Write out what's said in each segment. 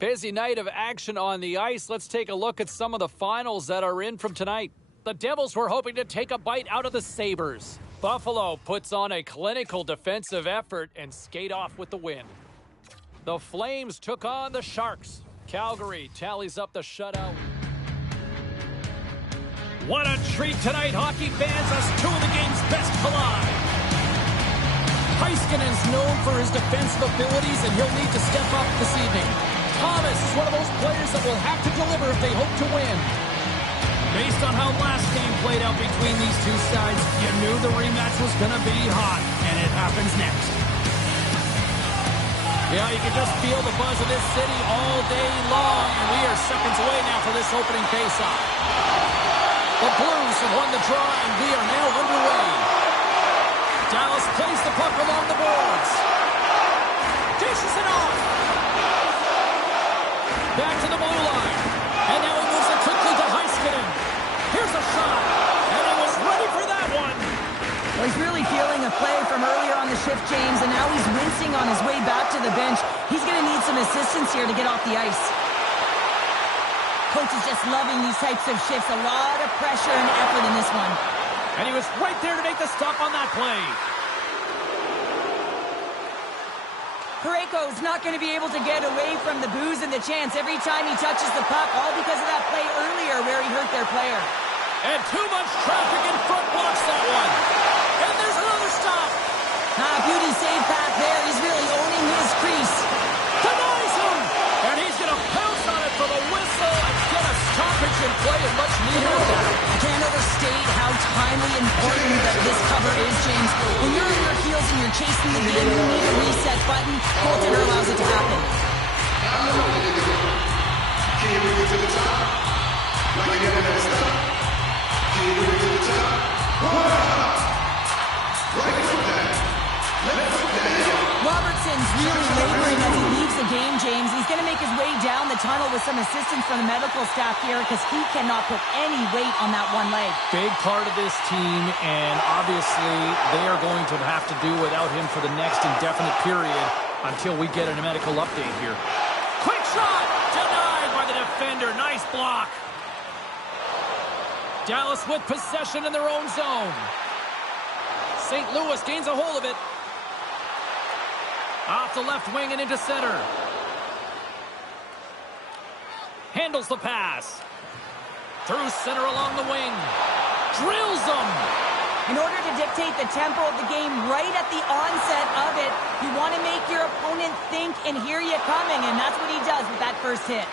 Busy night of action on the ice. Let's take a look at some of the finals that are in from tonight. The Devils were hoping to take a bite out of the Sabres. Buffalo puts on a clinical defensive effort and skate off with the win. The Flames took on the Sharks. Calgary tallies up the shutout. What a treat tonight, hockey fans, as two of the game's best collide. Heiskanen's known for his defensive abilities, and he'll need to step up this evening. Thomas is one of those players that will have to deliver if they hope to win. Based on how last game played out between these two sides, you knew the rematch was going to be hot, and it happens next. Yeah, you can just feel the buzz of this city all day long, and we are seconds away now for this opening faceoff. The Blues have won the draw, and we are now underway. Dallas plays the puck along the boards. Dishes it off. Back to the blue line. And now he moves it quickly to Heiskanen. Here's a shot. And he was ready for that one. Well, he's really feeling a play from earlier on the shift, James, and now he's wincing on his way back to the bench. He's going to need some assistance here to get off the ice. Coach is just loving these types of shifts. A lot of pressure and effort in this one. And he was right there to make the stop on that play. Parayko's not going to be able to get away from the booze and the chance every time he touches the puck, all because of that play earlier where he hurt their player. And too much traffic in front blocks that one. And there's another stop. Beauty save back there. He's really owning his crease. Denies him. And he's going to pounce on it for the whistle and get a stoppage in play and much needed of that. I can't overstate how timely important that this cover is, James. When you're on your heels and you're chasing the game, you need a reset button. Goaltender allows it to happen. Can you bring it to the top? Like you never stop. Can you bring it to the top? Right foot that. Left foot that. Robertson's really laboring as he leaves the game, James. He's going to make his way down the tunnel with some assistance from the medical staff here because he cannot put any weight on that one leg. Big part of this team, and obviously they are going to have to do without him for the next indefinite period until we get a medical update here. Quick shot! Denied by the defender. Nice block. Dallas with possession in their own zone. St. Louis gains a hold of it. Off the left wing and into center. Handles the pass. Through center along the wing. Drills them. In order to dictate the tempo of the game right at the onset of it, you want to make your opponent think and hear you coming, and that's what he does with that first hit.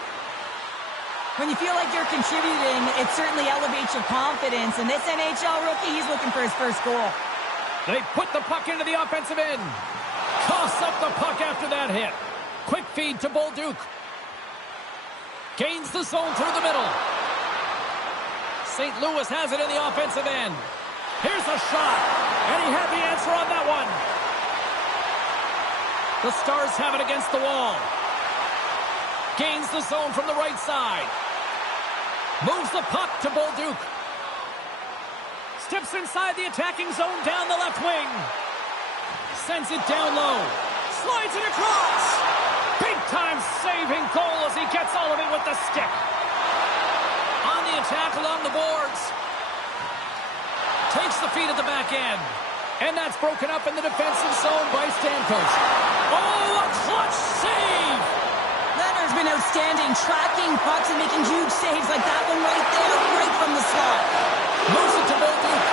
When you feel like you're contributing, it certainly elevates your confidence, and this NHL rookie, he's looking for his first goal. They put the puck into the offensive end. Toss up the puck after that hit. Quick feed to Bolduc. Gains the zone through the middle. St. Louis has it in the offensive end. Here's a shot. And he had the answer on that one. The Stars have it against the wall. Gains the zone from the right side. Moves the puck to Bolduc. Steps inside the attacking zone down the left wing. Sends it down low. Slides it across. Big-time saving goal as he gets all of it with the stick. On the attack along the boards. Takes the feed at the back end. And that's broken up in the defensive zone by Stamkos. Oh, a clutch save! Leonard's been outstanding, tracking pucks and making huge saves like that one right there, right from the slot. Moves it to Bolduc.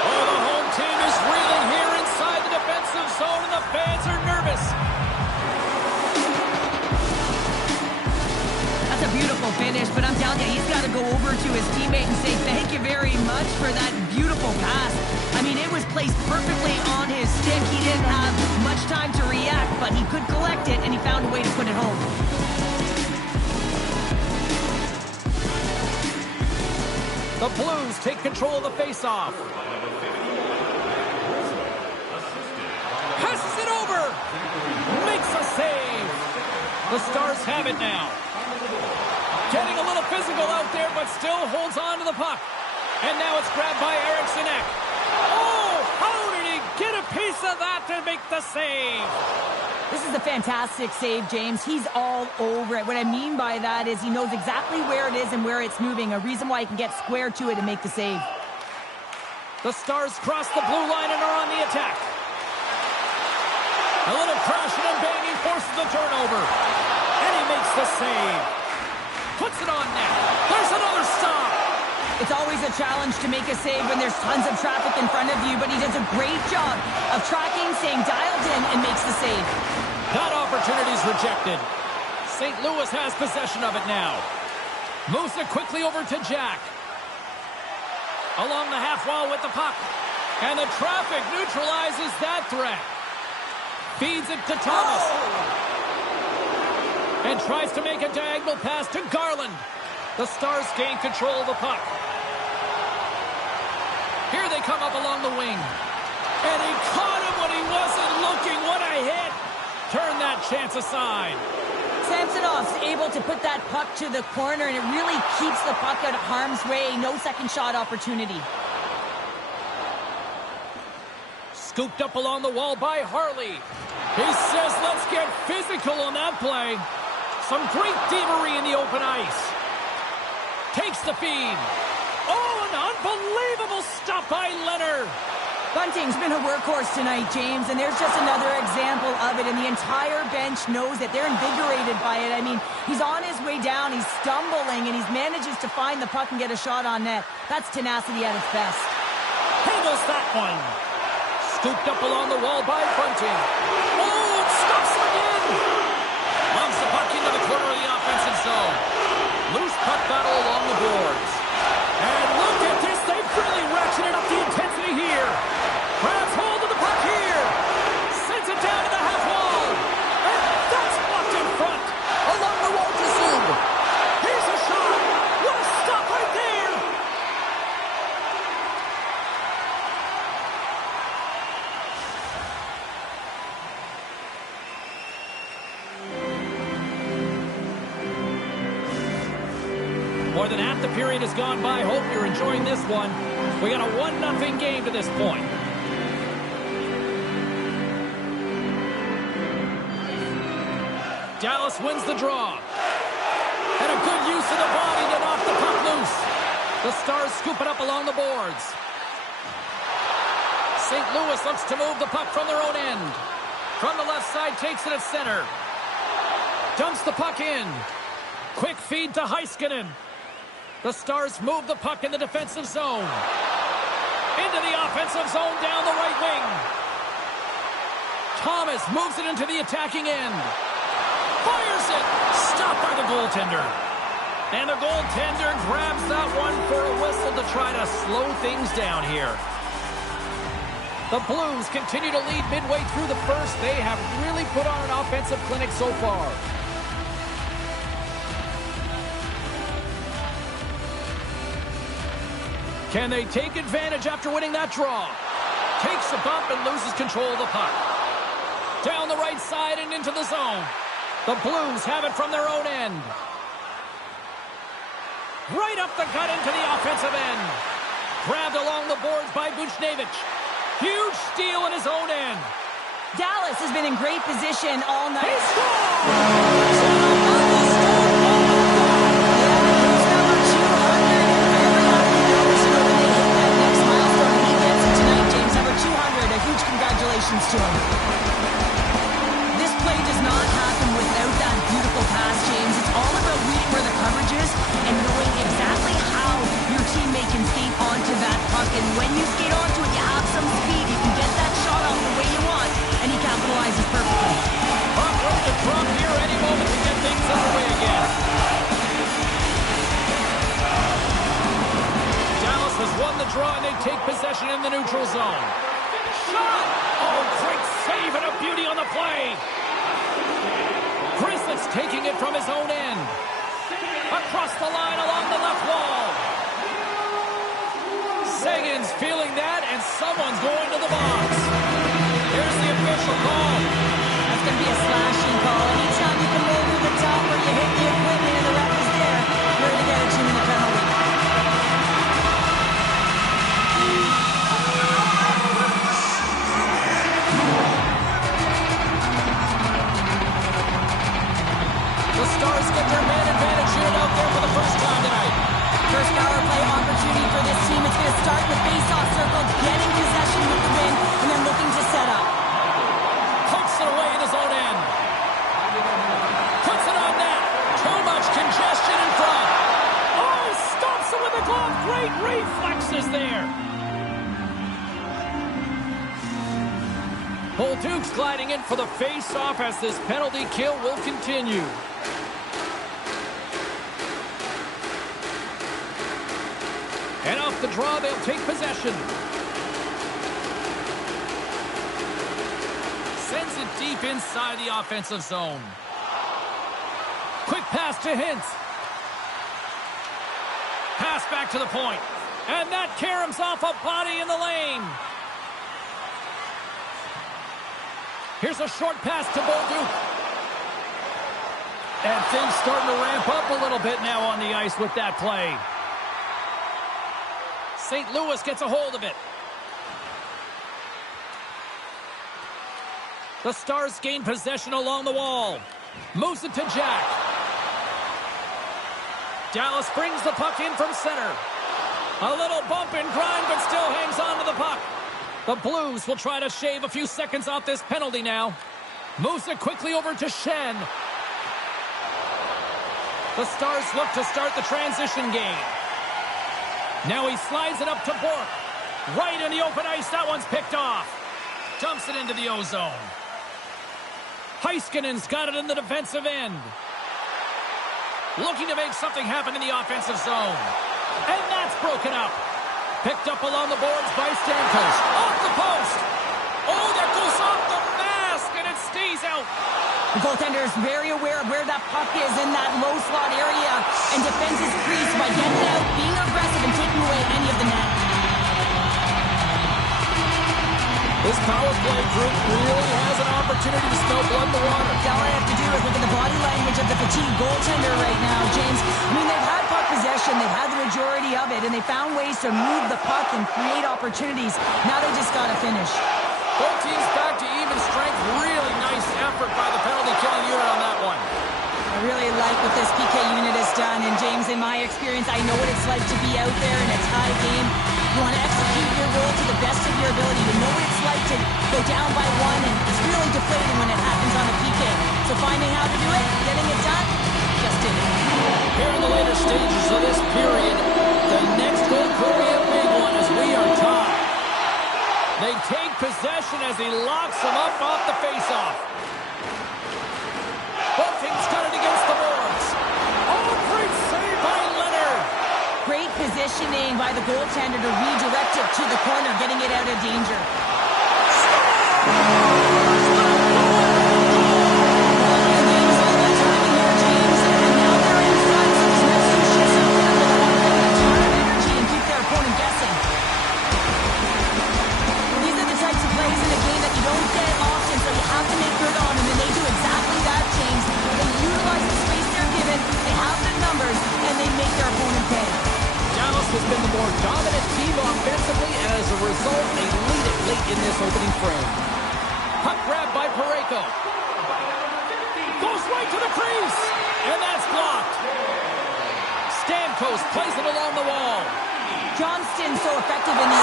Oh, the home team is reeling here inside the defensive zone, and the fans are nervous. That's a beautiful finish, but I'm telling you, he's got to go over to his teammate and say thank you very much for that beautiful pass. I mean, it was placed perfectly on his stick. He didn't have much time to react, but he could collect it, and he found a way to put it home. The Blues take control of the faceoff. Passes it over. Makes a save. The Stars have it now. Getting a little physical out there, but still holds on to the puck. And now it's grabbed by Eriksson Ek. Oh, how did he get a piece of that to make the save. This is a fantastic save, James. He's all over it. What I mean by that is he knows exactly where it is and where it's moving, a reason why he can get square to it and make the save. The Stars cross the blue line and are on the attack. A little crashing and banging forces the turnover. And he makes the save. Puts it on net. There's another stop. It's always a challenge to make a save when there's tons of traffic in front of you, but he does a great job of tracking, staying dialed in, and makes the save. That opportunity's rejected. St. Louis has possession of it now. Moves it quickly over to Jack. Along the half wall with the puck. And the traffic neutralizes that threat. Feeds it to Thomas. And tries to make a diagonal pass to Garland. The Stars gain control of the puck. Here they come up along the wing. And he caught him when he wasn't looking. What a hit. Turn that chance aside. Samsonov's able to put that puck to the corner, and it really keeps the puck out of harm's way. No second shot opportunity. Scooped up along the wall by Harley. He says, let's get physical on that play. Some great thievery in the open ice. Takes the feed. Oh, an unbelievable stop by Leonard. Bunting's been a workhorse tonight, James, and there's just another example of it, and the entire bench knows it. They're invigorated by it. I mean, he's on his way down, he's stumbling, and he manages to find the puck and get a shot on net. That's tenacity at its best. Handles that one. Scooped up along the wall by Bunting. Oh, it stops him again. Lumps the puck into the corner of the offensive zone. Loose puck battle along the boards. And look at this, they've really ratcheted up the intensity here. Grabs hold of the puck here. Sends it down to the half wall. And that's blocked in front. Along the wall to Zub. Here's a shot. What a stop right there. More than half the period has gone by. Hope you're enjoying this one. We got a 1-0 game to this point. Dallas wins the draw. And a good use of the body to knock the puck loose. The Stars scoop it up along the boards. St. Louis looks to move the puck from their own end. From the left side, takes it at center. Dumps the puck in. Quick feed to Heiskanen. The Stars move the puck in the defensive zone. Into the offensive zone down the right wing. Thomas moves it into the attacking end. Fires it. Stopped by the goaltender. And the goaltender grabs that one for a whistle to try to slow things down here. The Blues continue to lead midway through the first. They have really put on an offensive clinic so far. Can they take advantage after winning that draw? Takes a bump and loses control of the puck. Down the right side and into the zone. The Blues have it from their own end. Right up the gut into the offensive end. Grabbed along the boards by Buchnevich. Huge steal in his own end. Dallas has been in great position all night. He scores! Congratulations to him. This play does not happen without that beautiful pass, James. It's all about reading where the coverage is and knowing exactly how your teammate can skate onto that puck. And when you skate onto it, you have some speed. You can get that shot off the way you want, and he capitalizes perfectly. Puck ready to drop here any moment to get things underway again. Dallas has won the draw, and they take possession in the neutral zone. Shot! Oh, great save and a beauty on the play. Grzelcyk's taking it from his own end. Across the line along the left wall. Sagan's feeling that, and someone's going to the box. Here's the official call. That's going to be a slashing call. Anytime you come over the top where you hit the equipment and the ref is there, you're going to get a 2-minute penalty. Duke's gliding in for the face-off as this penalty kill will continue. And off the draw, they'll take possession. Sends it deep inside the offensive zone. Quick pass to Hintz. Pass back to the point. And that caroms off a body in the lane. Here's a short pass to Duke. And things starting to ramp up a little bit now on the ice with that play. St. Louis gets a hold of it. The Stars gain possession along the wall. Moves it to Jack. Dallas brings the puck in from center. A little bump and grind, but still hangs on to the puck. The Blues will try to shave a few seconds off this penalty now. Moves it quickly over to Shen. The Stars look to start the transition game. Now he slides it up to Bork. Right in the open ice, that one's picked off. Dumps it into the O-zone. Heiskanen's got it in the defensive end. Looking to make something happen in the offensive zone. And that's broken up. Picked up along the boards by Stamkos. Off the post. Oh, that goes off the mask, and it stays out. The goaltender is very aware of where that puck is in that low slot area and defends his crease by getting out, being aggressive, and taking away any of the net. This power play group really has an opportunity to smell blood in the water. All I have to do is look at the body language of the fatigued goaltender right now, James. I mean, they've had puck possession, they've had the majority of it, and they found ways to move the puck and create opportunities. Now they just got to finish. Both teams back to even strength. Really nice effort by the penalty killing unit on that one. I really like what this PK unit has done, and James, in my experience, I know what it's like to be out there in a tie game. You want to execute your role to the best of your ability. You know what it's like to go down by one, and it's really deflating when it happens on a PK. So finding how to do it, getting it done, just did it. Here in the later stages of this period, the next goal could be a big one as we are tied. They take possession as he locks him up off the faceoff. Bunting's got it against the boards. Oh, great save by Leonard. Great positioning by the goaltender to redirect it to the corner, getting it out of danger. Has been the more dominant team offensively, and as a result, they lead it late in this opening frame. Puck grab by Parayko. Goes right to the crease, and that's blocked. Stamkos plays it along the wall. Johnston so effective in the...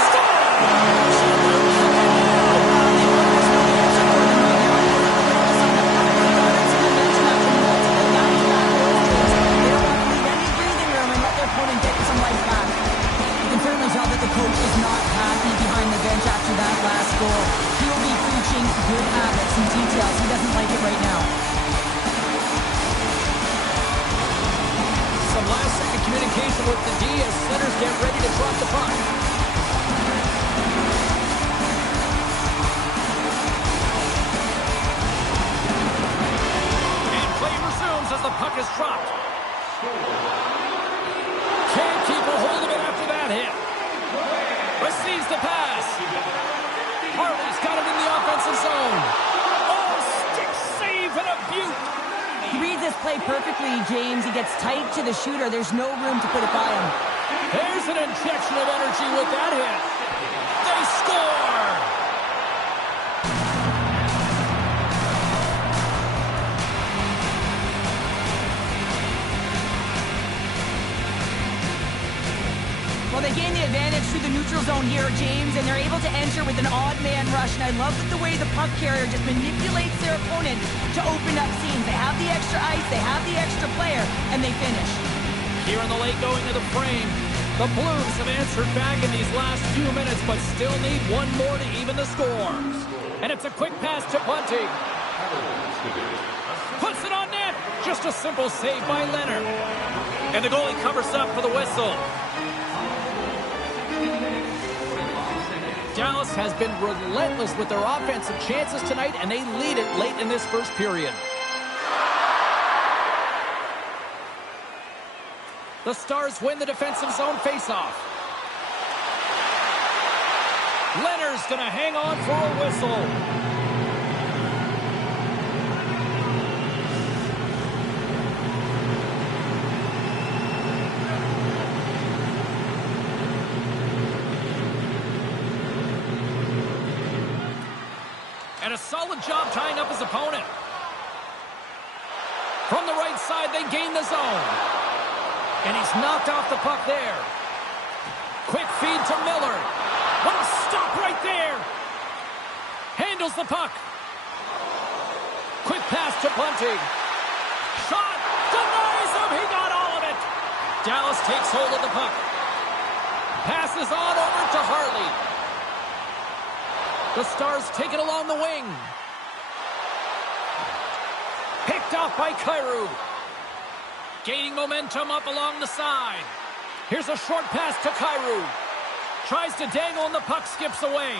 opponent get some life back. You can certainly tell that the coach is not happy behind the bench after that last goal. He'll be preaching good habits and details. He doesn't like it right now. Some last-second communication with the D as centers get ready to drop the puck. And play resumes as the puck is dropped. Can't keep a hold of it after that hit. Receives the pass. Harley's got it in the offensive zone. Oh, stick save and a beaut. He reads this play perfectly, James. He gets tight to the shooter. There's no room to put it by him. There's an injection of energy with that hit. They score. Well, they gain the advantage through the neutral zone here, James, and they're able to enter with an odd man rush. And I love the way the puck carrier just manipulates their opponent to open up seams. They have the extra ice, they have the extra player, and they finish. Here in the late going to the frame, the Blues have answered back in these last few minutes, but still need one more to even the score. And it's a quick pass to Bunting. Puts it on net. Just a simple save by Leonard. And the goalie covers up for the whistle. Dallas has been relentless with their offensive chances tonight, and they lead it late in this first period. The Stars win the defensive zone faceoff. Leonard's going to hang on for a whistle. And a solid job tying up his opponent. From the right side, they gain the zone. And he's knocked off the puck there. Quick feed to Miller. What a stop right there. Handles the puck. Quick pass to Bunting. Shot. Denies him. He got all of it. Dallas takes hold of the puck. Passes on over to Hartley. The Stars take it along the wing. Picked off by Kyrou. Gaining momentum up along the side. Here's a short pass to Kyrou. Tries to dangle and the puck skips away.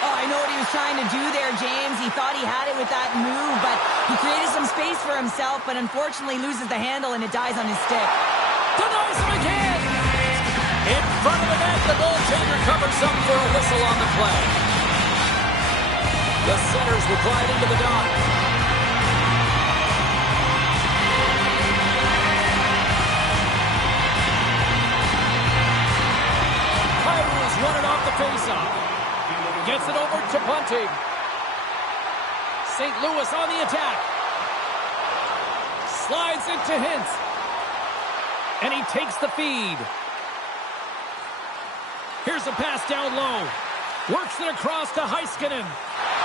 Oh, I know what he was trying to do there, James. He thought he had it with that move, but he created some space for himself, but unfortunately loses the handle and it dies on his stick. Denies him again. In front of the net, the goaltender covers up for a whistle on the play. The Senators will glide into the dock. Kyrou's won it off the faceoff. Gets it over to Bunting. St. Louis on the attack. Slides it to Hintz. And he takes the feed. Here's a pass down low. Works it across to Heiskanen.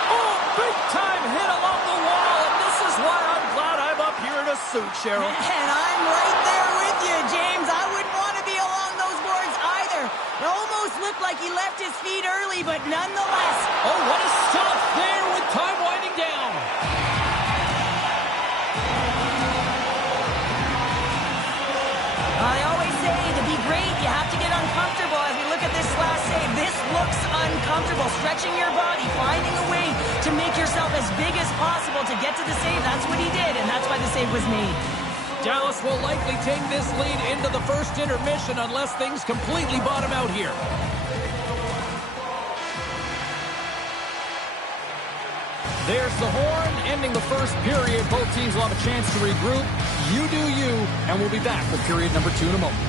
Oh, big-time hit along the wall, and this is why I'm glad I'm up here in a suit, Cheryl. And I'm right there with you, James. I wouldn't want to be along those boards either. It almost looked like he left his feet early, but nonetheless. Oh, what a stop there with time winding down. I always say to be great, you have to get uncomfortable. As we look at this last save, this looks uncomfortable. Stretching your body, finding a way to make yourself as big as possible to get to the save. That's what he did, and that's why the save was made. Dallas will likely take this lead into the first intermission unless things completely bottom out here. There's the horn, ending the first period. Both teams will have a chance to regroup. You do you, and we'll be back with period number 2 in a moment.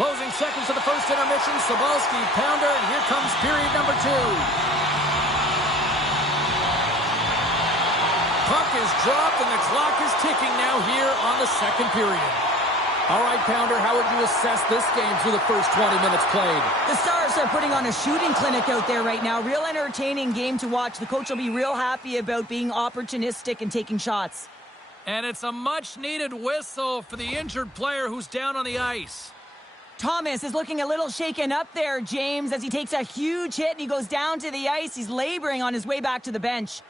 Closing seconds of the first intermission. Sobolski, pounder, and here comes period number 2. Puck is dropped and the clock is ticking now here on the second period. All right, Pounder, how would you assess this game through the first 20 minutes played? The Stars are putting on a shooting clinic out there right now. Real entertaining game to watch. The coach will be real happy about being opportunistic and taking shots. And it's a much-needed whistle for the injured player who's down on the ice. Thomas is looking a little shaken up there, James, as he takes a huge hit and he goes down to the ice. He's laboring on his way back to the bench.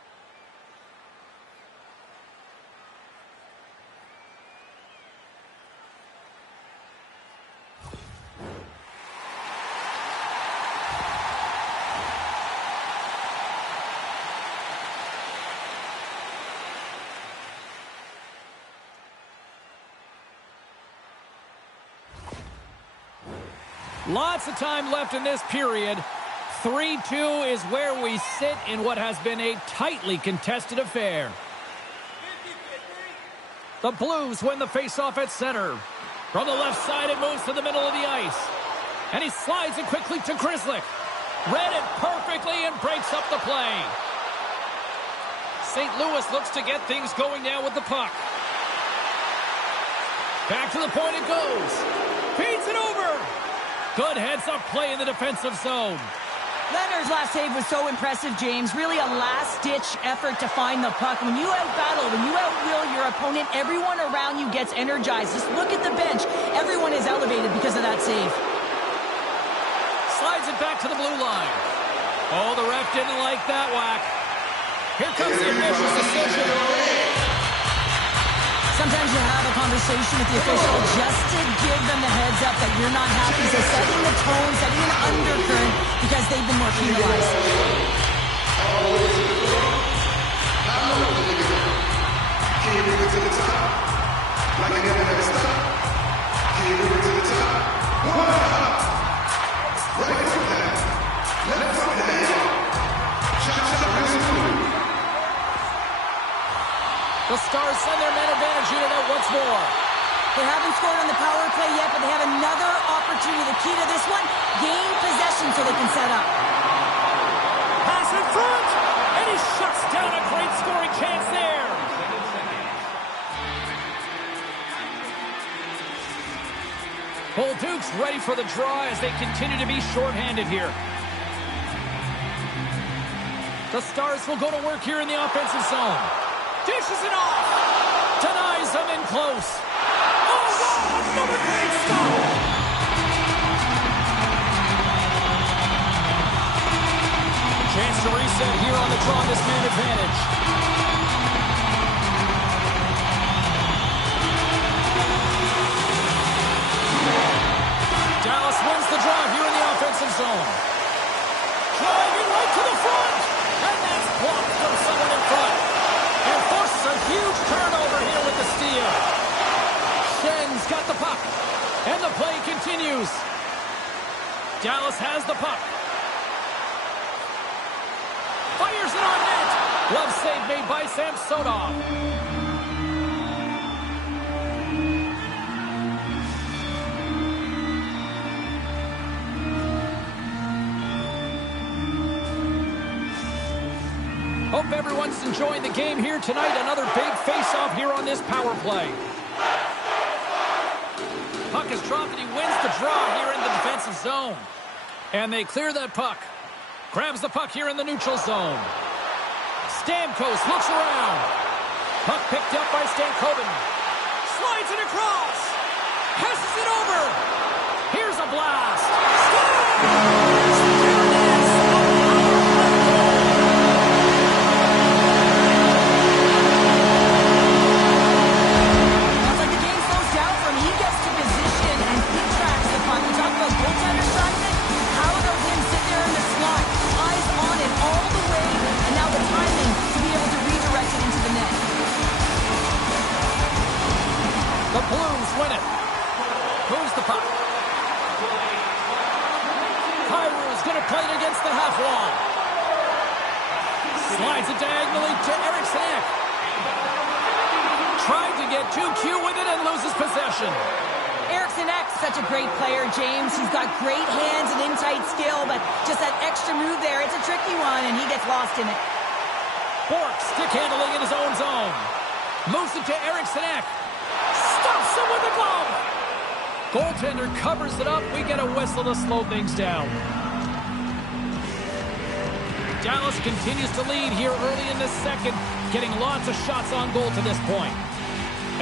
Lots of time left in this period. 3-2 is where we sit in what has been a tightly contested affair. The Blues win the faceoff at center. From the left side, it moves to the middle of the ice. And he slides it quickly to Grzelcyk. Read it perfectly and breaks up the play. St. Louis looks to get things going now with the puck. Back to the point it goes. Feeds it over. Good heads-up play in the defensive zone. Leonard's last save was so impressive, James. Really a last-ditch effort to find the puck. When you out-battle, when you outwill your opponent, everyone around you gets energized. Just look at the bench. Everyone is elevated because of that save. Slides it back to the blue line. Oh, the ref didn't like that whack. Here comes the official's decision. Sometimes you have a conversation with the official just to give them the heads up that you're not happy. So setting the tone, setting an undercurrent because they've been more penalized. Can you bring it to the top? Like you never stop. Can you bring it to the top? One up. Right foot down. Left foot down. Shot, really cool. The Stars send their man advantage unit out once more. They haven't scored on the power play yet, but they have another opportunity. The key to this one, gain possession so they can set up. Pass in front, and he shuts down a great scoring chance there. Bolduc's ready for the draw as they continue to be shorthanded here. The Stars will go to work here in the offensive zone. Dishes it off. Denies them in close. Oh, wow, another great stop. Chance to reset here on the draw, this man advantage. Dallas wins the draw here in the offensive zone. Driving right to the front. And that's blocked from someone in front. And forces a huge turnover here with the steal. Schen's got the puck. And the play continues. Dallas has the puck. Fires it on net. Glove save made by Samsonov. Hope everyone's enjoying the game here tonight. Another big face-off here on this power play. Puck is dropped and he wins the draw here in the defensive zone. And they clear that puck. Grabs the puck here in the neutral zone. Stamkos looks around. Puck picked up by Stankoven. Slides it across. Passes it over. Here's a blast. Scores! The Blues win it. Moves the puck. Kyrou's going to play it against the half wall. Slides it diagonally to Eriksson. Tried to get too cute with it and loses possession. Eriksson Ek, such a great player, James. He's got great hands and in-tight skill, but just that extra move there, it's a tricky one, and he gets lost in it. Bork stick handling in his own zone. Moves it to Eriksson Ek. Stops him with a glove. Goaltender covers it up. We get a whistle to slow things down. Dallas continues to lead here early in the second, getting lots of shots on goal to this point.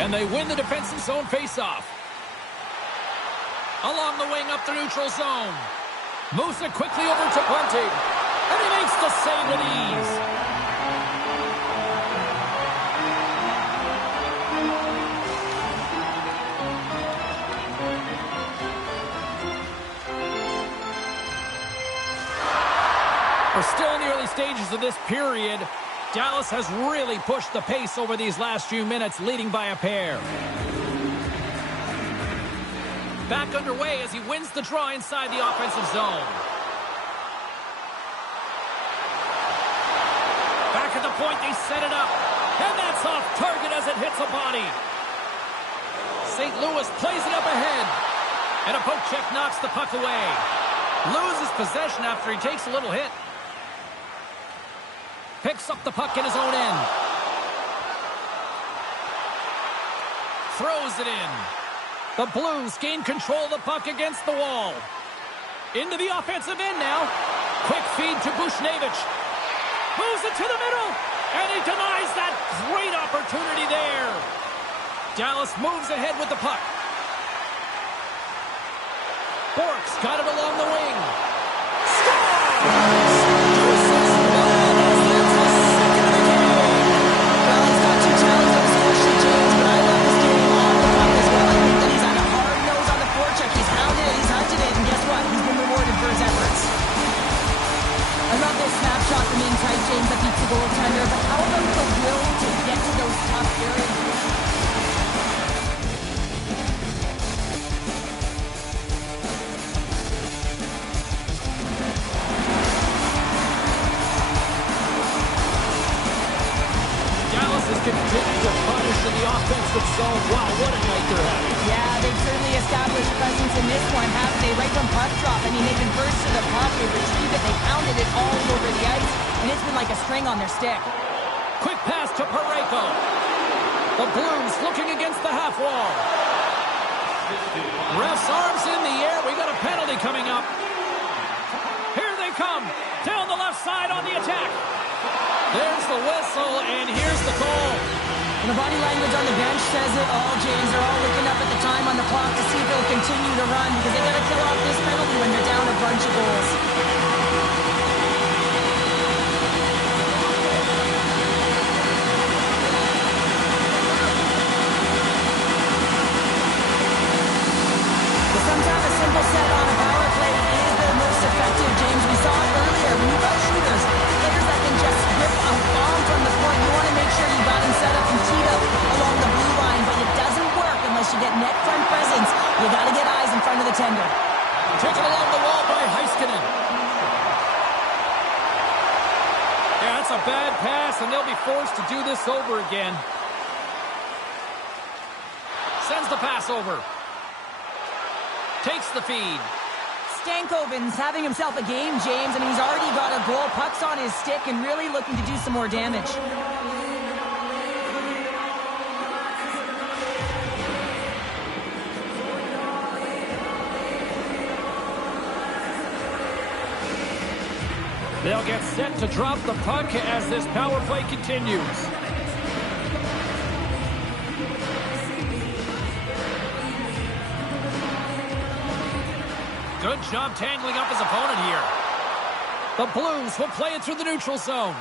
And they win the defensive zone faceoff. Along the wing up the neutral zone. Moves it quickly over to Bunting. And he makes the save with ease. We're still in the early stages of this period. Dallas has really pushed the pace over these last few minutes, leading by a pair. Back underway as he wins the draw inside the offensive zone. Back at the point, they set it up. And that's off target as it hits a body. St. Louis plays it up ahead. And a poke check knocks the puck away. Loses possession after he takes a little hit. Picks up the puck in his own end. Throws it in. The Blues gain control of the puck against the wall. Into the offensive end now. Quick feed to Bushnevich. Moves it to the middle. And he denies that great opportunity there. Dallas moves ahead with the puck. Bork's got it along the wing. Score! I love this snapshot from in tight, James, that beats the goaltender, but how about the will to get to those tough areas? Dallas has continued to punish in the offensive zone. Wow, what a night they're having. Yeah, they've certainly established presence in this one, haven't they? Right from puck drop. I mean, they've been first to the puck, they've retrieved it, they pounded it all over the ice, and it's been like a string on their stick. Quick pass to Parayko. The Blues looking against the half wall. Ref's arms in the air. We got a penalty coming up. Here they come. Down the left side on the attack. There's the whistle, and here's the call. And the body language on the bench says it all, James. They're all looking up at the time on the clock to see if they'll continue to run because they got to kill off this penalty when they're down a bunch of goals. But sometimes a simple set on a power play is the most effective, James. We saw it earlier when you've got shooters, players that can just rip a bomb from the point. You want to make sure you got him set up and teed up along the blue line, but it doesn't work unless you get net front presence. You got to get eyes in front of the tender. Taken along the wall by Heiskanen. Yeah, that's a bad pass, and they'll be forced to do this over again. Sends the pass over. Takes the feed. Stankoven's having himself a game, James. I mean, he's already got a goal. Puck's on his stick and really looking to do some more damage. They'll get set to drop the puck as this power play continues. Good job tangling up his opponent here. The Blues will play it through the neutral zone.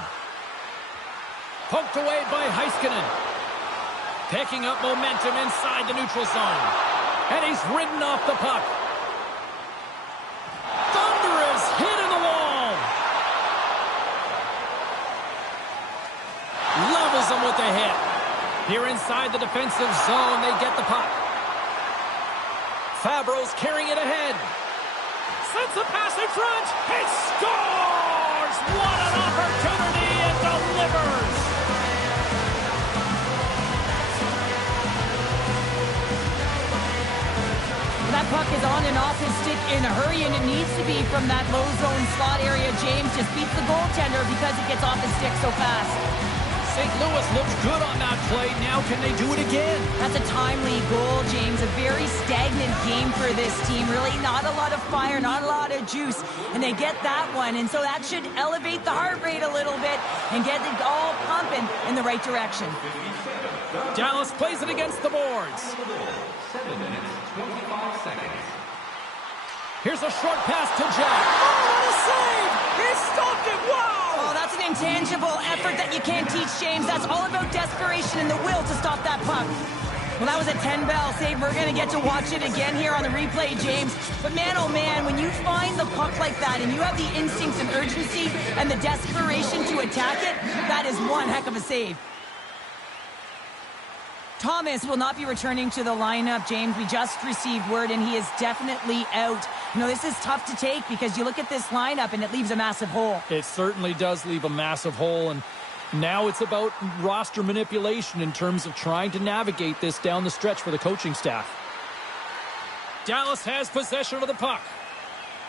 Poked away by Heiskanen. Picking up momentum inside the neutral zone. And he's ridden off the puck. Thunderous hit in the wall. Levels them with the hit. Here inside the defensive zone, they get the puck. Fabro's carrying it ahead. Sends the pass in front. He scores! What an opportunity and delivers! That puck is on and off his stick in a hurry, and it needs to be from that low zone slot area. James just beats the goaltender because it gets off his stick so fast. St. Louis looks good on that play. Now can they do it again? That's a timely goal, James. A very stagnant game for this team. Really not a lot of fire, not a lot of juice. And they get that one. And so that should elevate the heart rate a little bit and get it all pumping in the right direction. Dallas plays it against the boards. 7 minutes, 25 seconds. Here's a short pass to Jack. Oh, what a save! He stopped it! Wow! Oh, that's an intangible effort that you can't teach, James. That's all about desperation and the will to stop that puck. Well, that was a 10-bell save. We're going to get to watch it again here on the replay, James. But man, oh man, when you find the puck like that and you have the instincts and urgency and the desperation to attack it, that is one heck of a save. Thomas will not be returning to the lineup, James. We just received word, and he is definitely out. You know, this is tough to take because you look at this lineup, and it leaves a massive hole. It certainly does leave a massive hole, and now it's about roster manipulation in terms of trying to navigate this down the stretch for the coaching staff. Dallas has possession of the puck.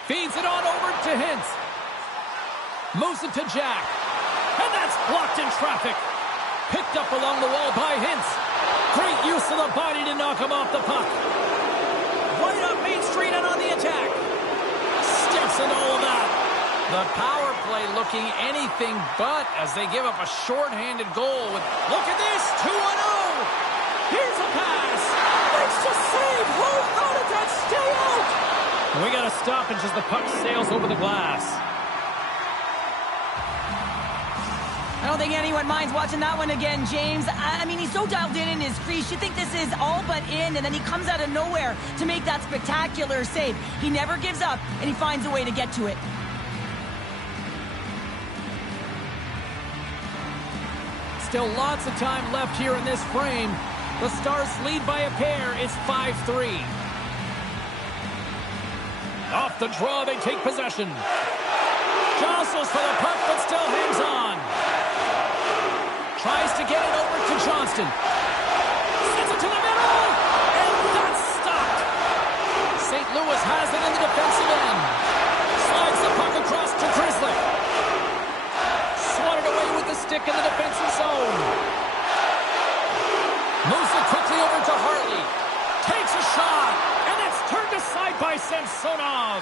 Feeds it on over to Hintz. Moves it to Jack. And that's blocked in traffic. Picked up along the wall by Hintz. Great use of the body to knock him off the puck. Right up Main Street and on the attack. The power play looking anything but as they give up a shorthanded goal. Look at this, 2-on-0. Here's a pass. Makes the save. How did that stay out? We got to stop it as the puck sails over the glass. I don't think anyone minds watching that one again, James. I mean, he's so dialed in his crease. You think this is all but in, and then he comes out of nowhere to make that spectacular save. He never gives up, and he finds a way to get to it. Still lots of time left here in this frame. The Stars lead by a pair. It's 5-3. Off the draw, they take possession. Jostles for the puck, but still hangs on. Tries to get it over to Johnston. Sends it to the middle, and that's stopped. St. Louis has it in the defensive end. Slides the puck across to Grizzly. Swatted away with the stick in the defensive zone. Moves it quickly over to Hartley. Takes a shot, and it's turned aside by Samsonov.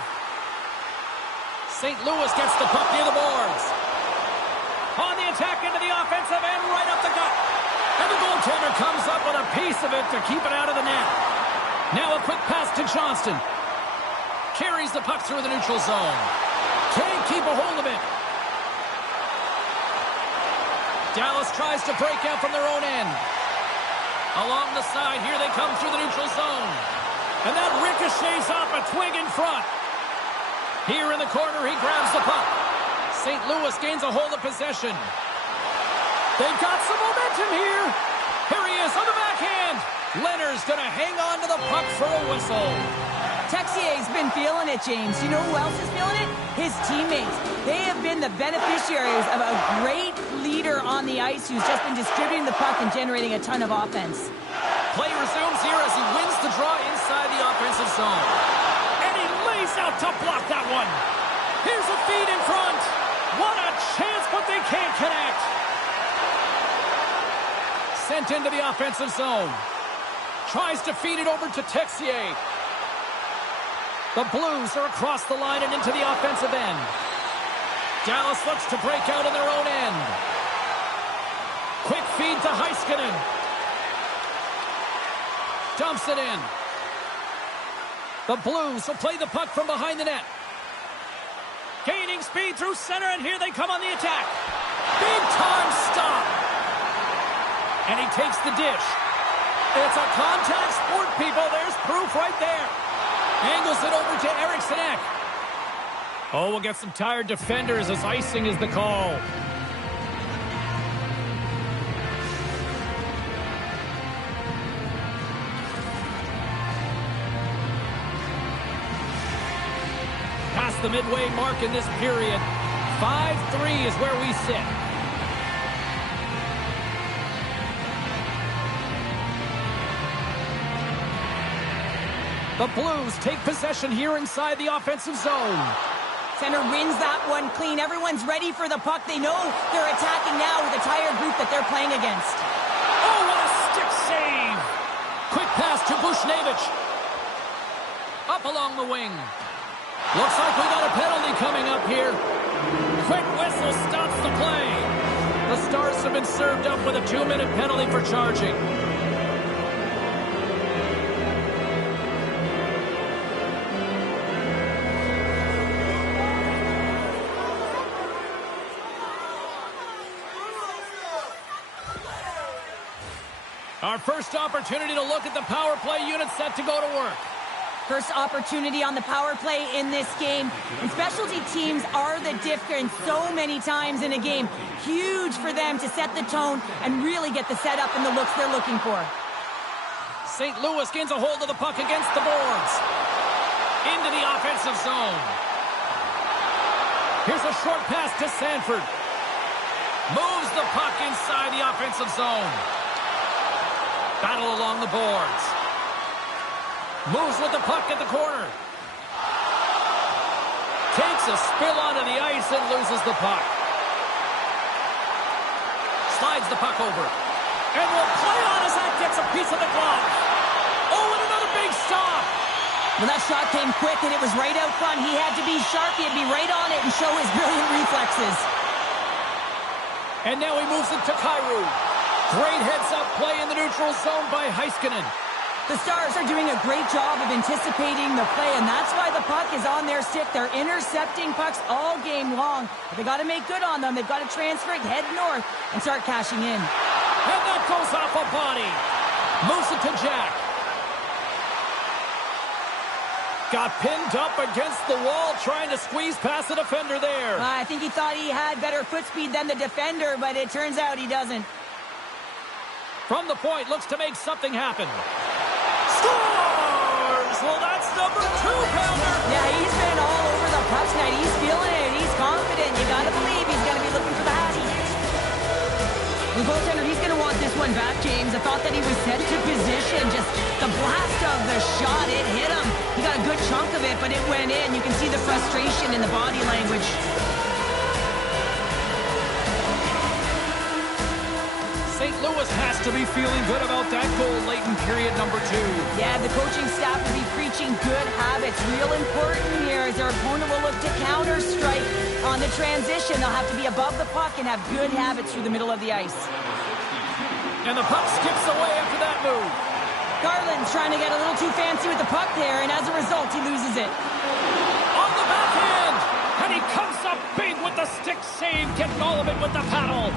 St. Louis gets the puck near the boards. On the attack into the offensive end, right up the gut. And the goaltender comes up with a piece of it to keep it out of the net. Now a quick pass to Johnston. Carries the puck through the neutral zone. Can't keep a hold of it. Dallas tries to break out from their own end. Along the side, here they come through the neutral zone. And that ricochets off a twig in front. Here in the corner, he grabs the puck. St. Louis gains a hold of possession. They've got some momentum here. Here he is on the backhand. Leonard's going to hang on to the puck for a whistle. Texier's been feeling it, James. You know who else is feeling it? His teammates. They have been the beneficiaries of a great leader on the ice who's just been distributing the puck and generating a ton of offense. Play resumes here as he wins the draw inside the offensive zone. And he lays out to block that one. Here's a feed in front. What a chance, but they can't connect. Sent into the offensive zone. Tries to feed it over to Texier. The Blues are across the line and into the offensive end. Dallas looks to break out in their own end. Quick feed to Heiskanen. Dumps it in. The Blues will play the puck from behind the net. Gaining speed through center, and here they come on the attack. Big time stop. And he takes the dish. It's a contact sport, people. There's proof right there. Angles it over to Eriksson Ek. Oh, we'll get some tired defenders as icing is the call. Past the midway mark in this period. 5-3 is where we sit. The Blues take possession here inside the offensive zone. Center wins that one clean. Everyone's ready for the puck. They know they're attacking now with the tired group that they're playing against. Oh, what a stick save! Quick pass to Bushnevich. Up along the wing. Looks like we got a penalty coming up here. Quick whistle stops the play. The Stars have been served up with a 2-minute penalty for charging. Our first opportunity to look at the power play unit set to go to work. First opportunity on the power play in this game. And specialty teams are the difference so many times in a game. Huge for them to set the tone and really get the setup and the looks they're looking for. St. Louis gains a hold of the puck against the boards. Into the offensive zone. Here's a short pass to Sanford. Moves the puck inside the offensive zone. Battle along the boards. Moves with the puck at the corner. Takes a spill onto the ice and loses the puck. Slides the puck over. And will play on as that gets a piece of the glove. Oh, and another big stop. Well, that shot came quick, and it was right out front. He had to be sharp. He had to be right on it and show his brilliant reflexes. And now he moves it to Kyrou. Great heads-up play in the neutral zone by Heiskanen. The Stars are doing a great job of anticipating the play, and that's why the puck is on their stick. They're intercepting pucks all game long. But they got to make good on them. They've got to transfer it, head north, and start cashing in. And that goes off a body. Moves it to Jack. Got pinned up against the wall, trying to squeeze past the defender there. I think he thought he had better foot speed than the defender, but it turns out he doesn't. From the point, looks to make something happen. Scores! Well, that's number 2-pounder. Yeah, he's been all over the puck tonight. He's feeling it. He's confident. You got to believe he's going to be looking for the hattie. The goaltender, he's going to want this one back, James. I thought that he was set to position. Just the blast of the shot, it hit him. He got a good chunk of it, but it went in. You can see the frustration in the body language. St. Louis has to be feeling good about that goal late in period number 2. Yeah, the coaching staff will be preaching good habits. Real important here as their opponent will look to counter-strike on the transition. They'll have to be above the puck and have good habits through the middle of the ice. And the puck skips away after that move. Garland's trying to get a little too fancy with the puck there, and as a result, he loses it. On the backhand! And he comes up big with the stick save, getting all of it with the paddle.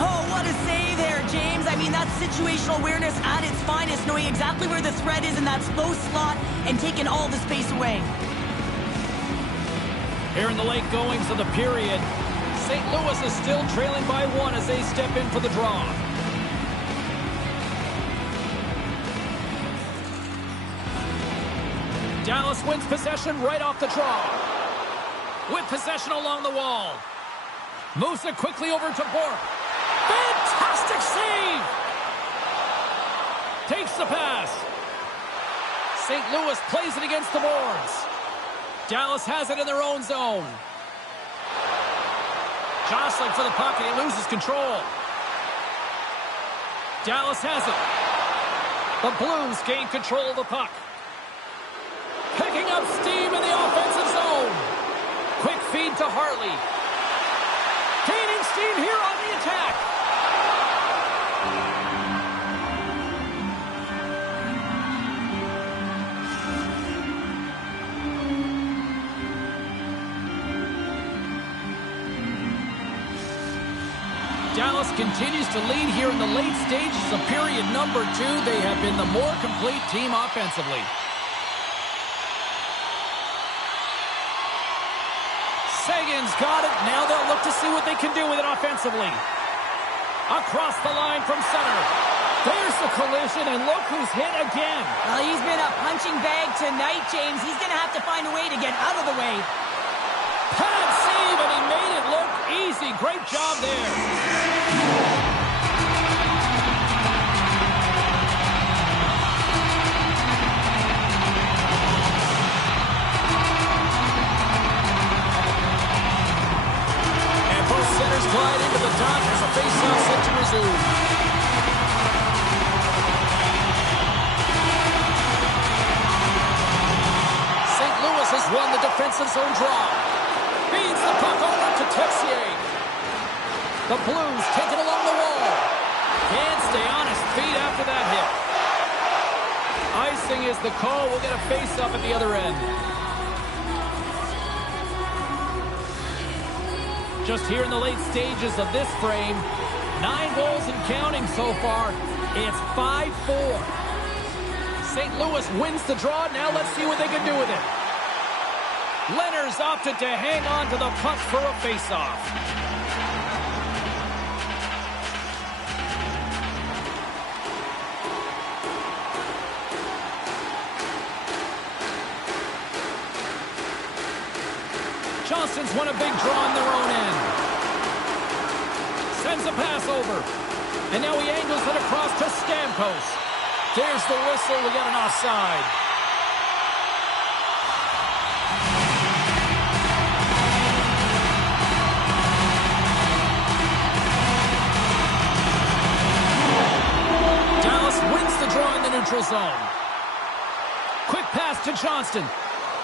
Oh, what a save there, James. I mean, that's situational awareness at its finest, knowing exactly where the threat is in that slow slot and taking all the space away. Here in the late goings of the period, St. Louis is still trailing by 1 as they step in for the draw. Dallas wins possession right off the draw. With possession along the wall. Moves it quickly over to Bork. Fantastic save! Takes the pass. St. Louis plays it against the boards. Dallas has it in their own zone. Jostling for the puck, and he loses control. Dallas has it. The Blues gain control of the puck. Picking up steam in the offensive zone. Quick feed to Hartley. Gaining steam here on the attack. Dallas continues to lead here in the late stages of period number 2. They have been the more complete team offensively. Sagan's got it. Now they'll look to see what they can do with it offensively. Across the line from center. There's the collision, and look who's hit again. Well, he's been a punching bag tonight, James. He's going to have to find a way to get out of the way. Pad save, and he made it look easy. Great job there. Centers glide into the dot as a face-off set to resume. St. Louis has won the defensive zone draw. Feeds the puck over to Texier. The Blues take it along the wall. Can't stay on his feet after that hit. Icing is the call. We'll get a face-off at the other end. Just here in the late stages of this frame, 9 goals and counting so far. It's 5-4. St. Louis wins the draw. Now let's see what they can do with it. Leonard's opted to hang on to the puck for a face-off. Johnston's won a big draw on their own end. Sends a pass over. And now he angles it across to Stamkos. There's the whistle. We got an offside. Dallas wins the draw in the neutral zone. Quick pass pass to Johnston.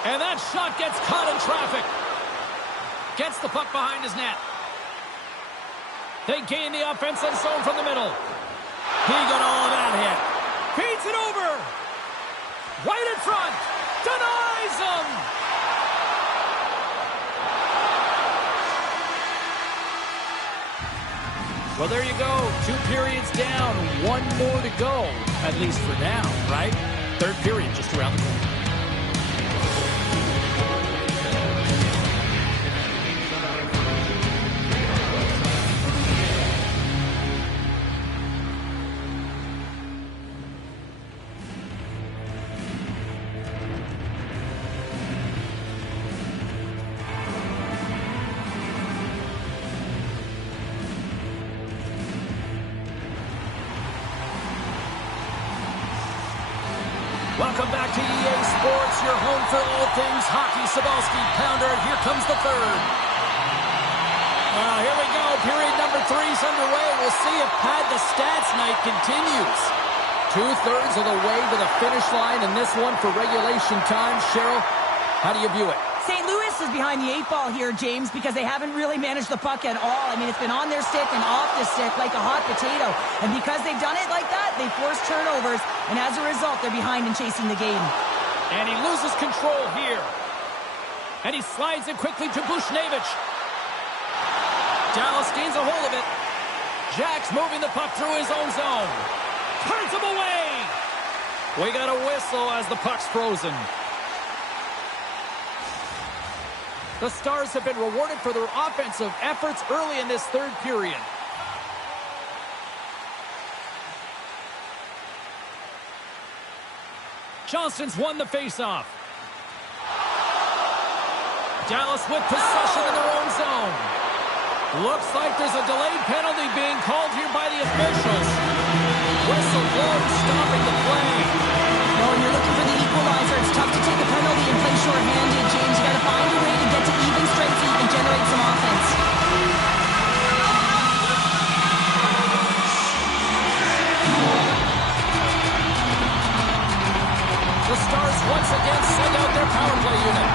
And that shot gets caught in traffic. Gets the puck behind his net. They gain the offensive zone from the middle. He got all of that hit. Feeds it over. Right in front. Denies him. Well, there you go. 2 periods down. 1 more to go. At least for now, right? 3rd period just around the corner. Welcome back to EA Sports, your home for all things hockey. Cybulski, pounder, here comes the 3rd. Here we go. Period number 3 is underway. We'll see if Pad the Stats night continues. 2/3 of the way to the finish line in this one for regulation time. Cheryl, how do you view it? St. Louis is behind the 8 ball here, James, because they haven't really managed the puck at all. I mean, it's been on their stick and off the stick like a hot potato. And because they've done it like that, they force turnovers. And as a result, they're behind in chasing the game. And he loses control here. And he slides it quickly to Bushnevich. Dallas gains a hold of it. Jack's moving the puck through his own zone. Turns him away. We got a whistle as the puck's frozen. The Stars have been rewarded for their offensive efforts early in this 3rd period. Johnston's won the faceoff. Dallas with possession in their own zone. Looks like there's a delayed penalty being called here by the officials. Whistle blows, stopping the play. Well, when you're looking for the equalizer, it's tough to take a penalty and play shorthanded, James. You got to find a way to get to even strength so you can generate some offense. The Stars once again send out their power play unit.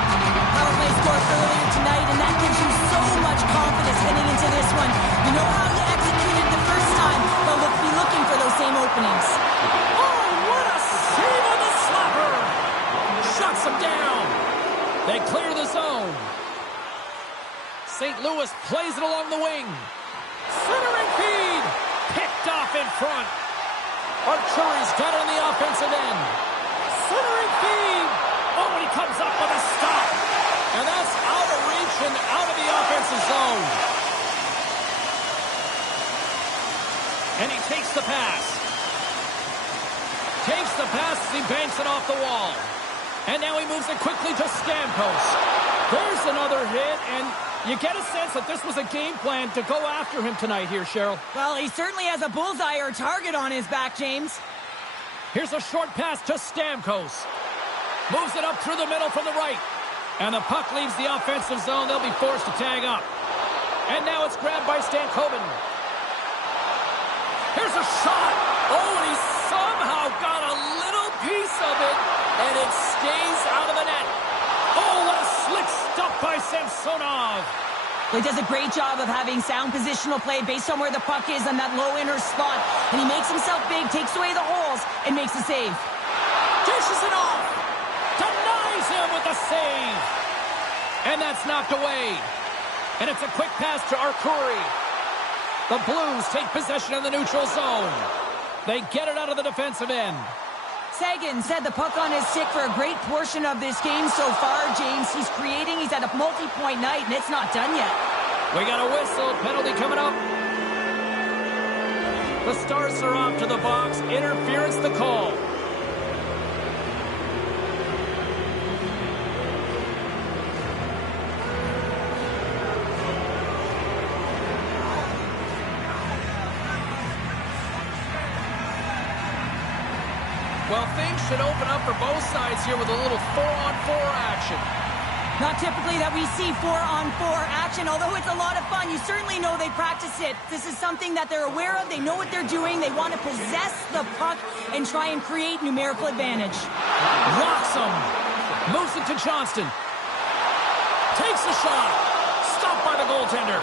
Power play scored earlier tonight, and that gives you so much confidence heading into this one. You know how you executed the first time, but be looking for those same openings. Oh, what a save on the slapper! Shuts him down. They clear the zone. St. Louis plays it along the wing. Centering feed. Picked off in front. Arturi's got it on the offensive end. Centering feed. Oh, and he comes up with a stop. And that's out of reach and out of the offensive zone. And he takes the pass. Takes the pass as he banks it off the wall. And now he moves it quickly to Stamkos. There's another hit, and you get a sense that this was a game plan to go after him tonight here, Cheryl. Well, he certainly has a bullseye or a target on his back, James. Here's a short pass to Stamkos. Moves it up through the middle from the right. And the puck leaves the offensive zone. They'll be forced to tag up. And now it's grabbed by Stankoven. Here's a shot. Oh, and he somehow got a little piece of it, and it stays out of the net. Oh, what a slick stop by Samsonov. Well, he does a great job of having sound positional play based on where the puck is on that low inner slot. And he makes himself big, takes away the holes, and makes a save. Dishes it off. Denies him with the save. And that's knocked away. And it's a quick pass to Arcuri. The Blues take possession in the neutral zone. They get it out of the defensive end. Sagan's had the puck on his stick for a great portion of this game so far, James. He's creating, he's at a multi-point night, and it's not done yet. We got a whistle, penalty coming up. The Stars are off to the box. Interference the call. Well, things should open up for both sides here with a little 4-on-4 action. Not typically that we see 4-on-4 action, although it's a lot of fun. You certainly know they practice it. This is something that they're aware of. They know what they're doing. They want to possess the puck and try and create numerical advantage. Rocks him. Moves it to Johnston. Takes a shot. Stopped by the goaltender.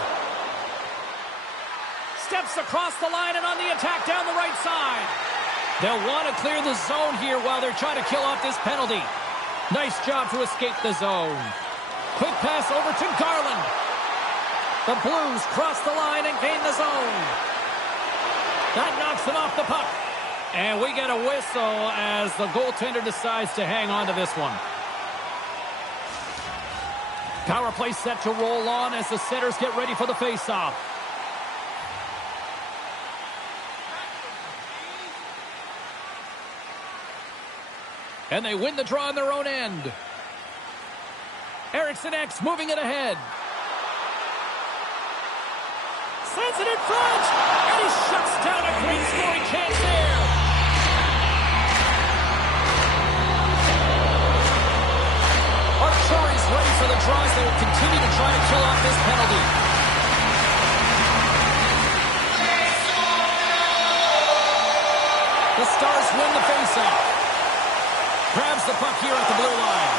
Steps across the line and on the attack down the right side. They'll want to clear the zone here while they're trying to kill off this penalty. Nice job to escape the zone. Quick pass over to Garland. The Blues cross the line and gain the zone. That knocks them off the puck. And we get a whistle as the goaltender decides to hang on to this one. Power play set to roll on as the setters get ready for the faceoff. And they win the draw on their own end. Eriksson X moving it ahead. Sends it in front. And he shuts down a great scoring chance there. Arturi's ready for the draws. They will continue to try to kill off this penalty. The Stars win the faceoff. Grabs the puck here at the blue line.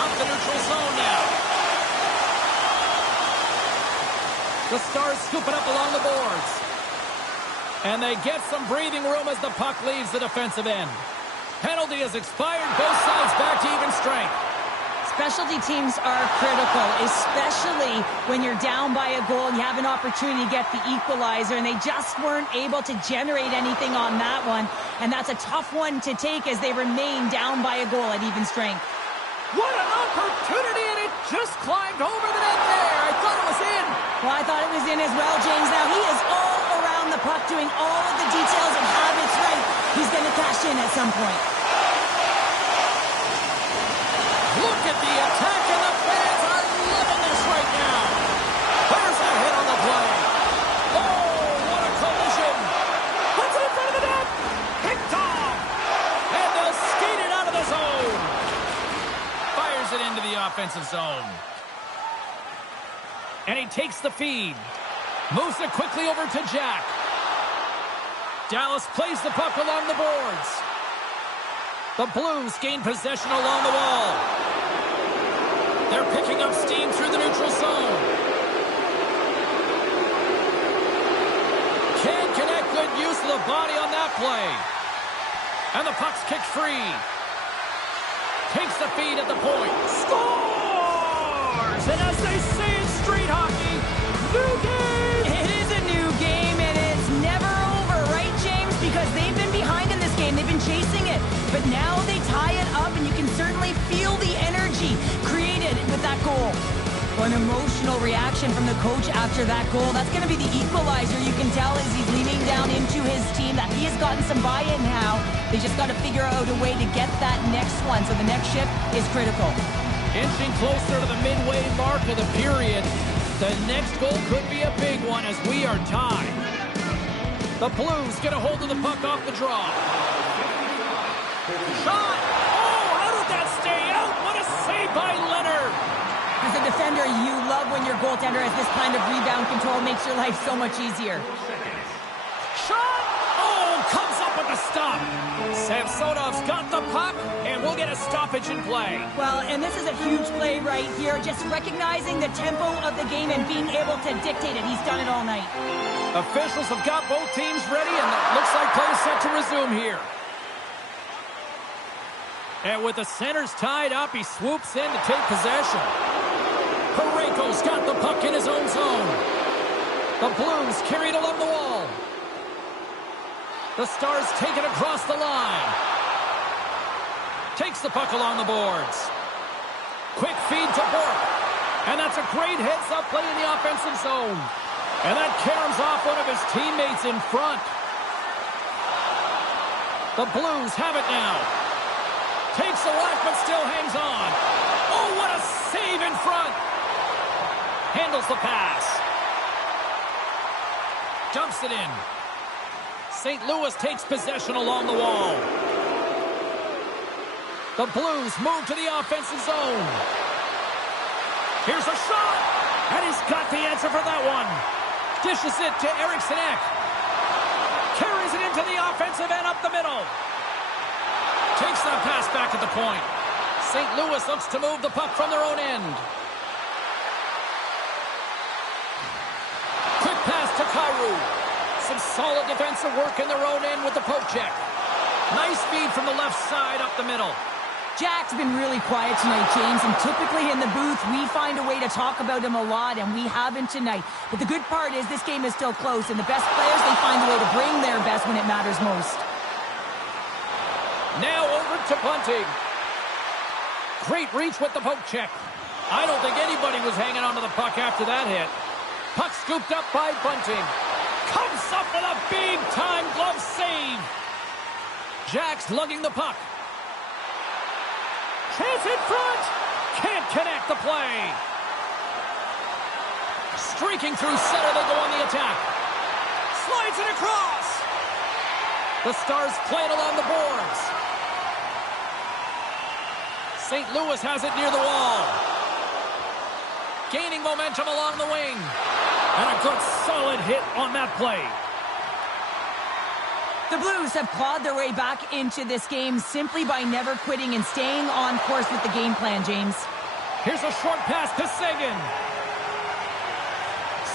Up the neutral zone now. The Stars scoop it up along the boards. And they get some breathing room as the puck leaves the defensive end. Penalty has expired. Both sides back to even strength. Specialty teams are critical, especially when you're down by a goal and you have an opportunity to get the equalizer, and they just weren't able to generate anything on that one. And that's a tough one to take as they remain down by a goal at even strength. What an opportunity, and it just climbed over the net there. I thought it was in. Well, I thought it was in as well, James. Now he is all around the puck doing all of the details and habits right. He's going to cash in at some point. Look at the attack, and the fans are loving this right now. There's a hit on the play. Oh, what a collision. Puts it in front of the net. Picked off. And they'll skate it out of the zone. Fires it into the offensive zone. And he takes the feed. Moves it quickly over to Jack. Dallas plays the puck along the boards. The Blues gain possession along the wall. They're picking up steam through the neutral zone. Can't connect. Good use of the body on that play. And the puck's kicked free. Takes the feed at the point. Scores! And as they say in street hockey, new game! It is a new game, and it's never over, right, James? Because they've been behind in this game. They've been chasing it. But now they tie it up, and you can certainly feel the energy created with that goal. An emotional reaction from the coach after that goal. That's going to be the equalizer. You can tell as he's leaning down into his team that he has gotten some buy-in now. They just got to figure out a way to get that next one. So the next shift is critical. Inching closer to the midway mark of the period. The next goal could be a big one as we are tied. The Blues get a hold of the puck off the draw. Shot! Oh, how did that stay out? What a save by Leonard! As a defender, you love when your goaltender has this kind of rebound control. Makes your life so much easier. Shot! Oh, comes up with the stop. Samsonov's got the puck, and we'll get a stoppage in play. Well, and this is a huge play right here. Just recognizing the tempo of the game and being able to dictate it. He's done it all night. Officials have got both teams ready, and it looks like play is set to resume here. And with the centers tied up, he swoops in to take possession. Parayko's got the puck in his own zone. The Blues carry it along the wall. The Stars take it across the line. Takes the puck along the boards. Quick feed to Bork. And that's a great heads-up play in the offensive zone. And that caroms off one of his teammates in front. The Blues have it now. Takes a whack, but still hangs on. Oh, what a save in front. Handles the pass. Dumps it in. St. Louis takes possession along the wall. The Blues move to the offensive zone. Here's a shot. And he's got the answer for that one. Dishes it to Eriksson Ek. Carries it into the offensive end up the middle. Takes that pass back at the point. St. Louis looks to move the puck from their own end. Quick pass to Kyrou. Some solid defensive work in their own end with the poke check. Nice feed from the left side up the middle. Jack's been really quiet tonight, James, and typically in the booth, we find a way to talk about him a lot, and we haven't tonight. But the good part is this game is still close, and the best players, they find a way to bring their best when it matters most. Now over to Bunting. Great reach with the poke check. I don't think anybody was hanging onto the puck after that hit. Puck scooped up by Bunting. Comes up with a big-time glove save. Jack's lugging the puck. Chance in front. Can't connect the play. Streaking through center, they go on the attack. Slides it across. The Stars play it along the boards. St. Louis has it near the wall. Gaining momentum along the wing. And a good solid hit on that play. The Blues have clawed their way back into this game simply by never quitting and staying on course with the game plan, James. Here's a short pass to Seguin.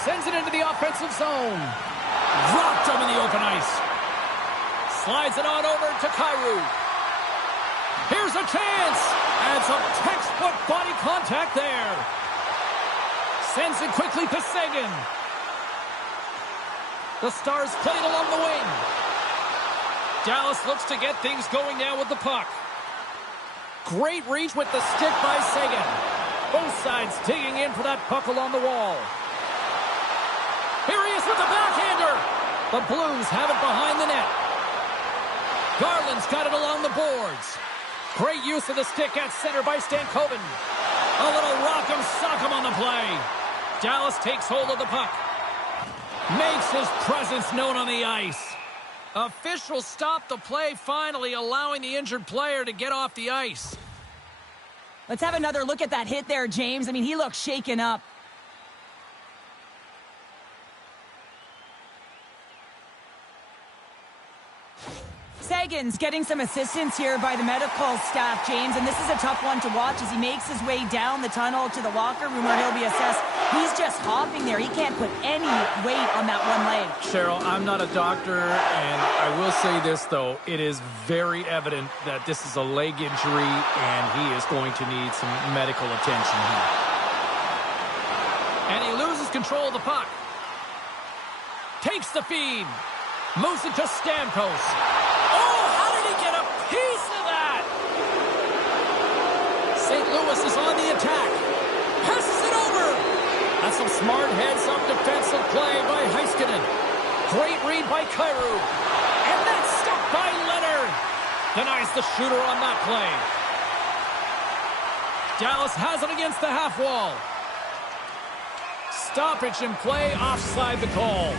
Sends it into the offensive zone. Dropped him in the open ice. Slides it on over to Kyrou. Here's a chance. And some textbook body contact there. Sends it quickly to Seguin. The Stars play it along the wing. Dallas looks to get things going now with the puck. Great reach with the stick by Seguin. Both sides digging in for that puck along the wall. Here he is with the backhander. The Blues have it behind the net. Garland's got it along the boards. Great use of the stick at center by Stankoven. A little rock'em sock'em on the play. Dallas takes hold of the puck. Makes his presence known on the ice. Officials stop the play, finally allowing the injured player to get off the ice. Let's have another look at that hit there, James. I mean, he looks shaken up. Seguin's getting some assistance here by the medical staff, James, and this is a tough one to watch as he makes his way down the tunnel to the locker room where he'll be assessed. He's just hopping there. He can't put any weight on that one leg. Cheryl, I'm not a doctor, and I will say this, though. It is very evident that this is a leg injury, and he is going to need some medical attention here. And he loses control of the puck. Takes the feed. Moves it to Stamkos. Oh, how did he get a piece of that? St. Louis is on the attack. Passes it over. That's some smart heads-up defensive play by Heiskanen. Great read by Kyrou. And that's stopped by Leonard. Denies the shooter on that play. Dallas has it against the half wall. Stoppage in play, offside the call.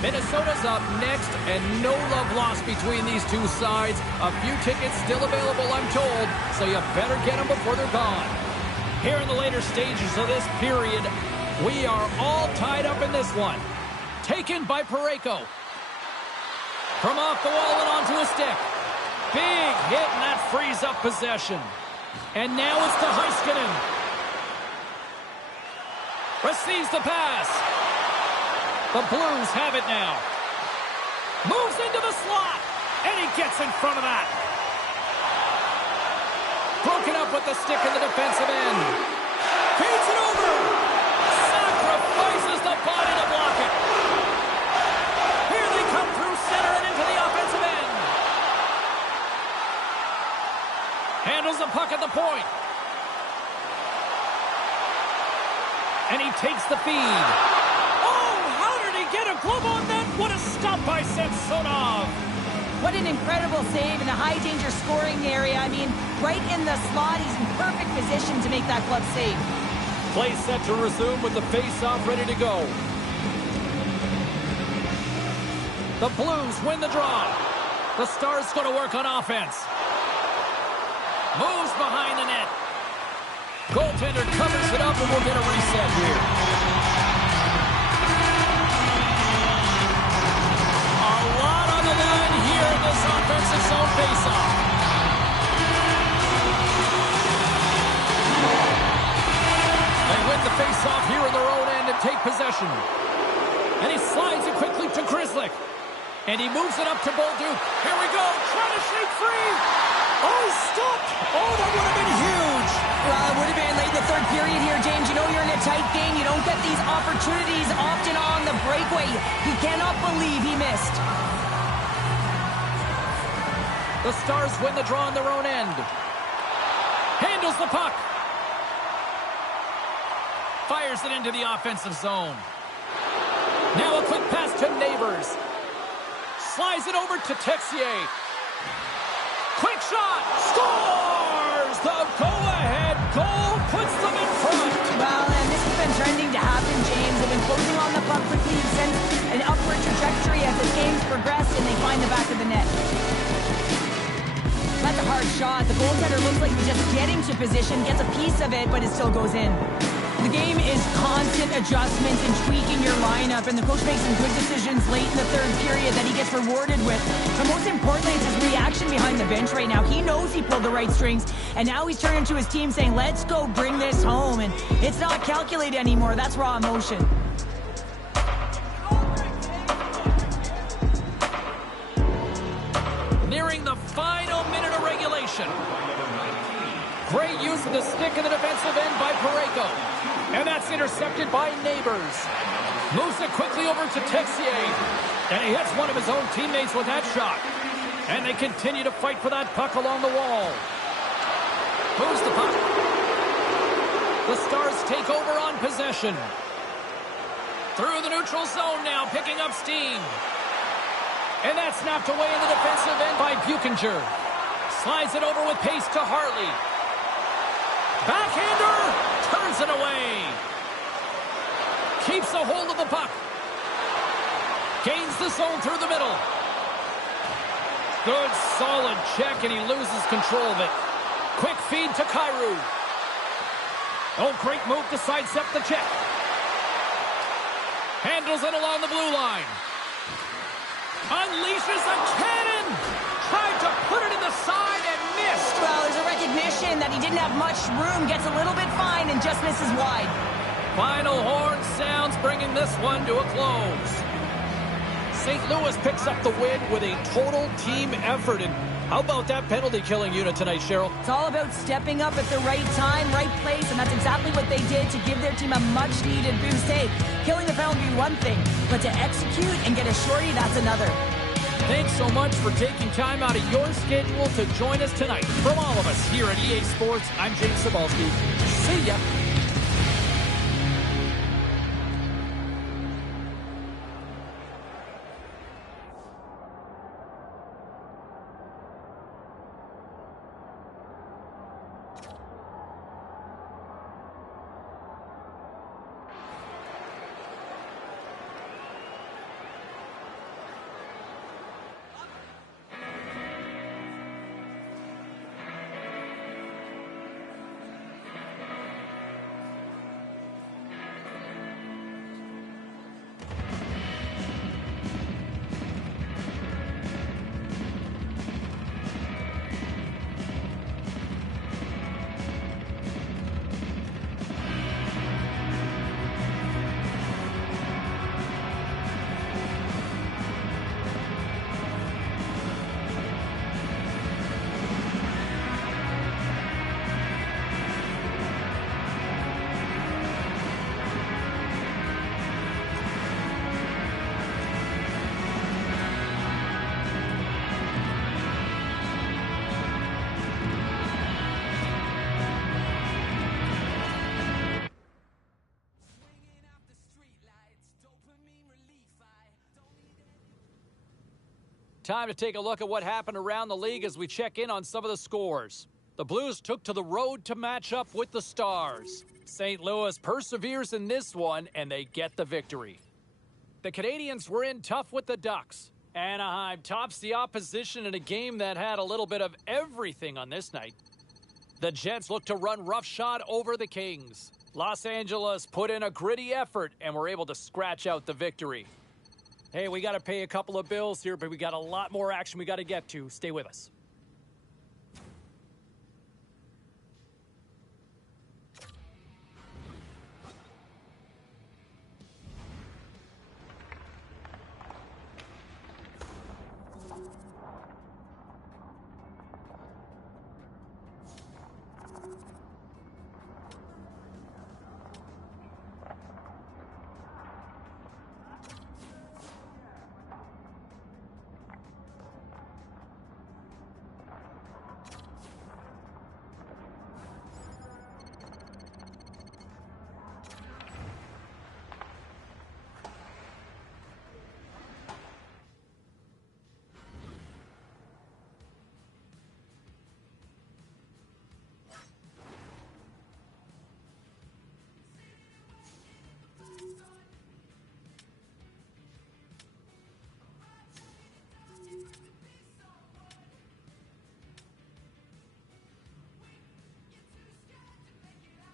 Minnesota's up next, and no love lost between these two sides. A few tickets still available, I'm told, so you better get them before they're gone. Here in the later stages of this period, we are all tied up in this one. Taken by Parayko. From off the wall and onto a stick. Big hit, and that frees up possession. And now it's to Heiskanen. Receives the pass. The Blues have it now. Moves into the slot. And he gets in front of that. Broken up with the stick in the defensive end. Feeds it over. Sacrifices the body to block it. Here they come through center and into the offensive end. Handles the puck at the point. And he takes the feed. Get a glove on that. What a stop by Samsonov. What an incredible save in a high-danger scoring area. I mean, right in the slot, he's in perfect position to make that glove save. Play set to resume with the face-off ready to go. The Blues win the draw. The Stars going to work on offense. Moves behind the net. Goaltender covers it up, and we'll get a reset here. Here in this offensive zone faceoff. take possession. And he slides it quickly to Grizzlick. And he moves it up to Bolduc. Here we go, trying to shake free. Oh, he stopped. Oh, that would have been huge. Well, it would have been late in the third period here, James. You know you're in a tight game. You don't get these opportunities often on the breakaway. He cannot believe he missed. The Stars win the draw on their own end. Handles the puck. Fires it into the offensive zone. Now a quick pass to Neighbors. Slides it over to Texier. Quick shot. Scores! The go-ahead goal puts them in front. Well, and this has been trending to happen, James. They've been closing on the puck quickly and sent an upward trajectory as the game's progressed, and they find the back of the net. That's a hard shot. The goaltender looks like he's just getting to position, gets a piece of it, but it still goes in. The game is constant adjustments and tweaking your lineup, and the coach makes some good decisions late in the third period that he gets rewarded with. But most importantly, it's his reaction behind the bench right now. He knows he pulled the right strings, and now he's turning to his team saying, let's go bring this home. And it's not calculated anymore. That's raw emotion. Nearing the final minute of regulation. Great use of the stick in the defensive end by Parayko. And that's intercepted by Neighbors. Moves it quickly over to Texier. And he hits one of his own teammates with that shot. And they continue to fight for that puck along the wall. Moves the puck. The Stars take over on possession. Through the neutral zone now, picking up steam. And that's snapped away in the defensive end by Buchinger. Slides it over with pace to Hartley. Backhander turns it away. Keeps a hold of the puck. Gains the zone through the middle. Good solid check, and he loses control of it. Quick feed to Kyrou. Oh, great move to sidestep the check. Handles it along the blue line. Unleashes a cannon. Tried to put it in the side and missed. Well, there's a recognition that he didn't have much room. Gets a little bit fine and just misses wide. Final horn sounds, bringing this one to a close. St. Louis picks up the win with a total team effort. And how about that penalty-killing unit tonight, Cheryl? It's all about stepping up at the right time, right place, and that's exactly what they did to give their team a much-needed boost. Hey, killing the penalty is one thing, but to execute and get a shorty, that's another. Thanks so much for taking time out of your schedule to join us tonight. From all of us here at EA Sports, I'm James Cebulski. See ya. Time to take a look at what happened around the league as we check in on some of the scores. The Blues took to the road to match up with the Stars. St. Louis perseveres in this one, and they get the victory. The Canadiens were in tough with the Ducks. Anaheim tops the opposition in a game that had a little bit of everything on this night. The Jets look to run roughshod over the Kings. Los Angeles put in a gritty effort and were able to scratch out the victory. Hey, we got to pay a couple of bills here, but we got a lot more action we got to get to. Stay with us.